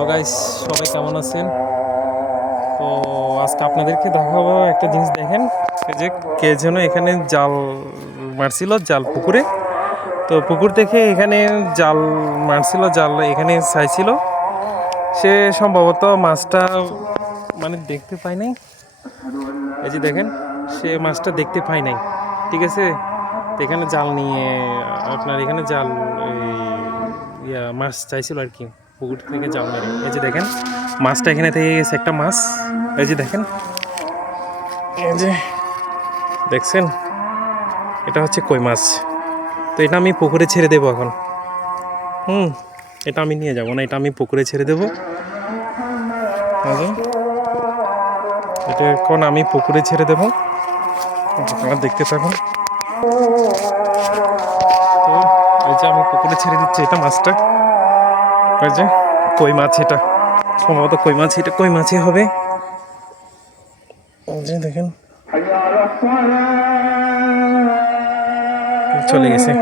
Hello guys, সবাই কেমন আছেন? তো আজকে আপনাদেরকে দেখাবো একটা জিনিস। দেখেন, এই যে কে যেন এখানে জাল মারছিল, জাল পুকুরে। তো পুকুর থেকে এখানে জাল মারছিল, জাল এখানে চাইছিল। সে সম্ভবত মাছটা মানে দেখতে পায় নাই। এই যে দেখেন, সে মাছটা দেখতে পায় নাই, ঠিক আছে। তো এখানে জাল নিয়ে আপনার এখানে জাল মাছ চাইছিল আর কি, পুকুর থেকে জাল মেরে। এই যে দেখেন, মাছটা এখানে থেকে গেছে একটা মাছ। এই যে দেখেন, এই যে দেখছেন, এটা হচ্ছে কই মাছ। তো এটা আমি পুকুরে ছেড়ে দেবো এখন। হুম, এটা আমি নিয়ে যাব না, এটা আমি পুকুরে ছেড়ে দেবো। এটা এখন আমি পুকুরে ছেড়ে দেবো, আপনারা দেখতে থাকুন। তো এই যে আমি পুকুরে ছেড়ে দিচ্ছি এটা মাছটা। এই যে কই মাছ, এটা সম্ভবত কই মাছ, এটা কই মাছই হবে। এই যে দেখেন, চলে গেছে।